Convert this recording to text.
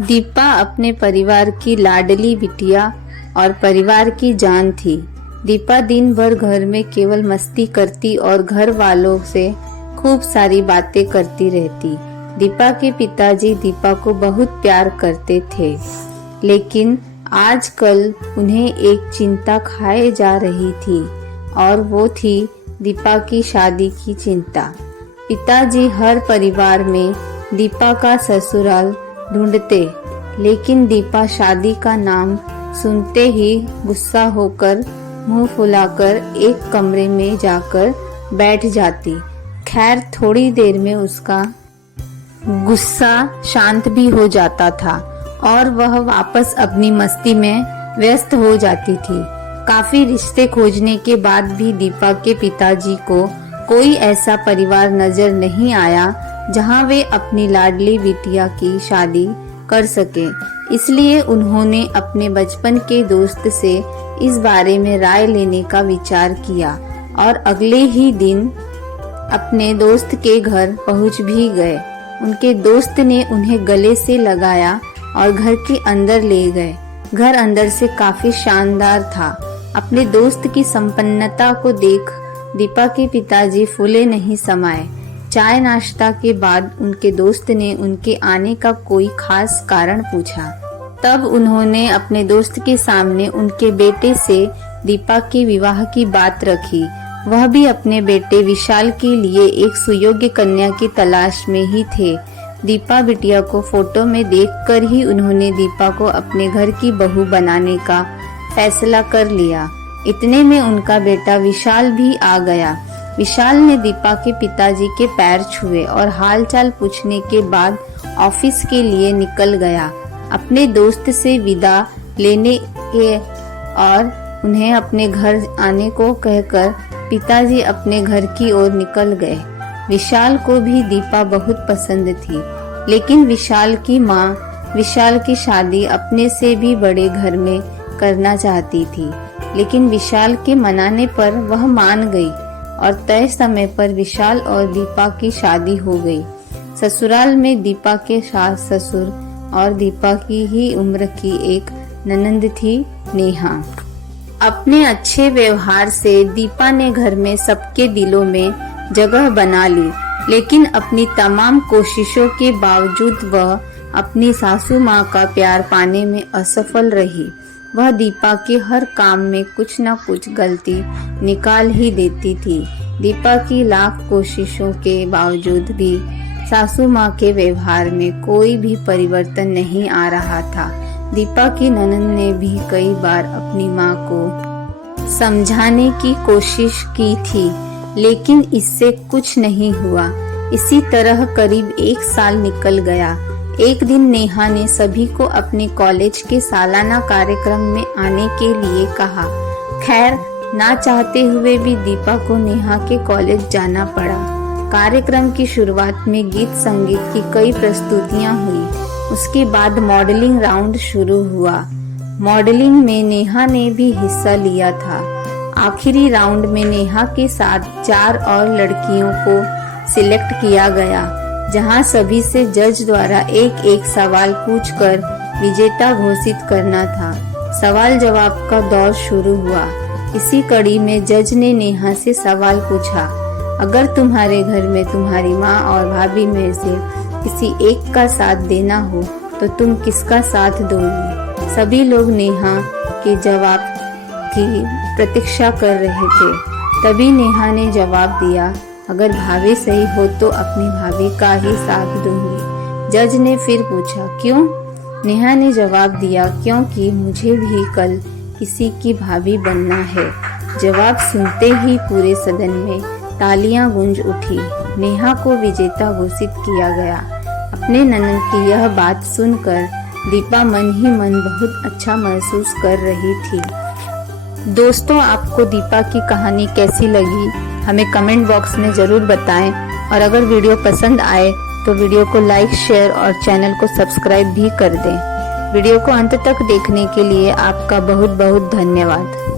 दीपा अपने परिवार की लाडली बिटिया और परिवार की जान थी। दीपा दिन भर घर में केवल मस्ती करती और घर वालों से खूब सारी बातें करती रहती। दीपा के पिताजी दीपा को बहुत प्यार करते थे, लेकिन आजकल उन्हें एक चिंता खाए जा रही थी और वो थी दीपा की शादी की चिंता। पिताजी हर परिवार में दीपा का ससुराल ढूंढते, लेकिन दीपा शादी का नाम सुनते ही गुस्सा होकर मुंह फुलाकर एक कमरे में जाकर बैठ जाती। खैर थोड़ी देर में उसका गुस्सा शांत भी हो जाता था और वह वापस अपनी मस्ती में व्यस्त हो जाती थी। काफी रिश्ते खोजने के बाद भी दीपा के पिताजी को कोई ऐसा परिवार नजर नहीं आया जहां वे अपनी लाडली बिटिया की शादी कर सके। इसलिए उन्होंने अपने बचपन के दोस्त से इस बारे में राय लेने का विचार किया और अगले ही दिन अपने दोस्त के घर पहुंच भी गए। उनके दोस्त ने उन्हें गले से लगाया और घर के अंदर ले गए। घर अंदर से काफी शानदार था। अपने दोस्त की संपन्नता को देख दीपा के पिताजी फूले नहीं समाये। चाय नाश्ता के बाद उनके दोस्त ने उनके आने का कोई खास कारण पूछा। तब उन्होंने अपने दोस्त के सामने उनके बेटे से दीपा के विवाह की बात रखी। वह भी अपने बेटे विशाल के लिए एक सुयोग्य कन्या की तलाश में ही थे। दीपा बिटिया को फोटो में देखकर ही उन्होंने दीपा को अपने घर की बहू बनाने का फैसला कर लिया। इतने में उनका बेटा विशाल भी आ गया। विशाल ने दीपा के पिताजी के पैर छुए और हालचाल पूछने के बाद ऑफिस के लिए निकल गया। अपने दोस्त से विदा लेने के और उन्हें अपने घर आने को कहकर पिताजी अपने घर की ओर निकल गए। विशाल को भी दीपा बहुत पसंद थी, लेकिन विशाल की माँ विशाल की शादी अपने से भी बड़े घर में करना चाहती थी। लेकिन विशाल के मनाने पर वह मान गई और तय समय पर विशाल और दीपा की शादी हो गई। ससुराल में दीपा के सास ससुर और दीपा की ही उम्र की एक ननंद थी, नेहा। अपने अच्छे व्यवहार से दीपा ने घर में सबके दिलों में जगह बना ली, लेकिन अपनी तमाम कोशिशों के बावजूद वह अपनी सासू माँ का प्यार पाने में असफल रही। वह दीपा के हर काम में कुछ न कुछ गलती निकाल ही देती थी। दीपा की लाख कोशिशों के बावजूद भी सासू माँ के व्यवहार में कोई भी परिवर्तन नहीं आ रहा था। दीपा की ननंद ने भी कई बार अपनी माँ को समझाने की कोशिश की थी, लेकिन इससे कुछ नहीं हुआ। इसी तरह करीब 1 साल निकल गया। एक दिन नेहा ने सभी को अपने कॉलेज के सालाना कार्यक्रम में आने के लिए कहा। खैर ना चाहते हुए भी दीपा को नेहा के कॉलेज जाना पड़ा। कार्यक्रम की शुरुआत में गीत संगीत की कई प्रस्तुतियां हुई। उसके बाद मॉडलिंग राउंड शुरू हुआ। मॉडलिंग में नेहा ने भी हिस्सा लिया था। आखिरी राउंड में नेहा के साथ 4 और लड़कियों को सिलेक्ट किया गया, जहां सभी से जज द्वारा एक एक सवाल पूछकर विजेता घोषित करना था। सवाल जवाब का दौर शुरू हुआ। इसी कड़ी में जज ने नेहा से सवाल पूछा, अगर तुम्हारे घर में तुम्हारी माँ और भाभी में से किसी एक का साथ देना हो तो तुम किसका साथ दोगी? सभी लोग नेहा के जवाब की प्रतीक्षा कर रहे थे। तभी नेहा ने जवाब दिया, अगर भाभी सही हो तो अपनी भाभी का ही साथ दूंगी। जज ने फिर पूछा, क्यों? नेहा ने जवाब दिया, क्योंकि मुझे भी कल किसी की भाभी बनना है। जवाब सुनते ही पूरे सदन में तालियां गूंज उठी। नेहा को विजेता घोषित किया गया। अपने ननद की यह बात सुनकर दीपा मन ही मन बहुत अच्छा महसूस कर रही थी। दोस्तों, आपको दीपा की कहानी कैसी लगी हमें कमेंट बॉक्स में जरूर बताएं और अगर वीडियो पसंद आए तो वीडियो को लाइक, शेयर और चैनल को सब्सक्राइब भी कर दें। वीडियो को अंत तक देखने के लिए आपका बहुत बहुत धन्यवाद।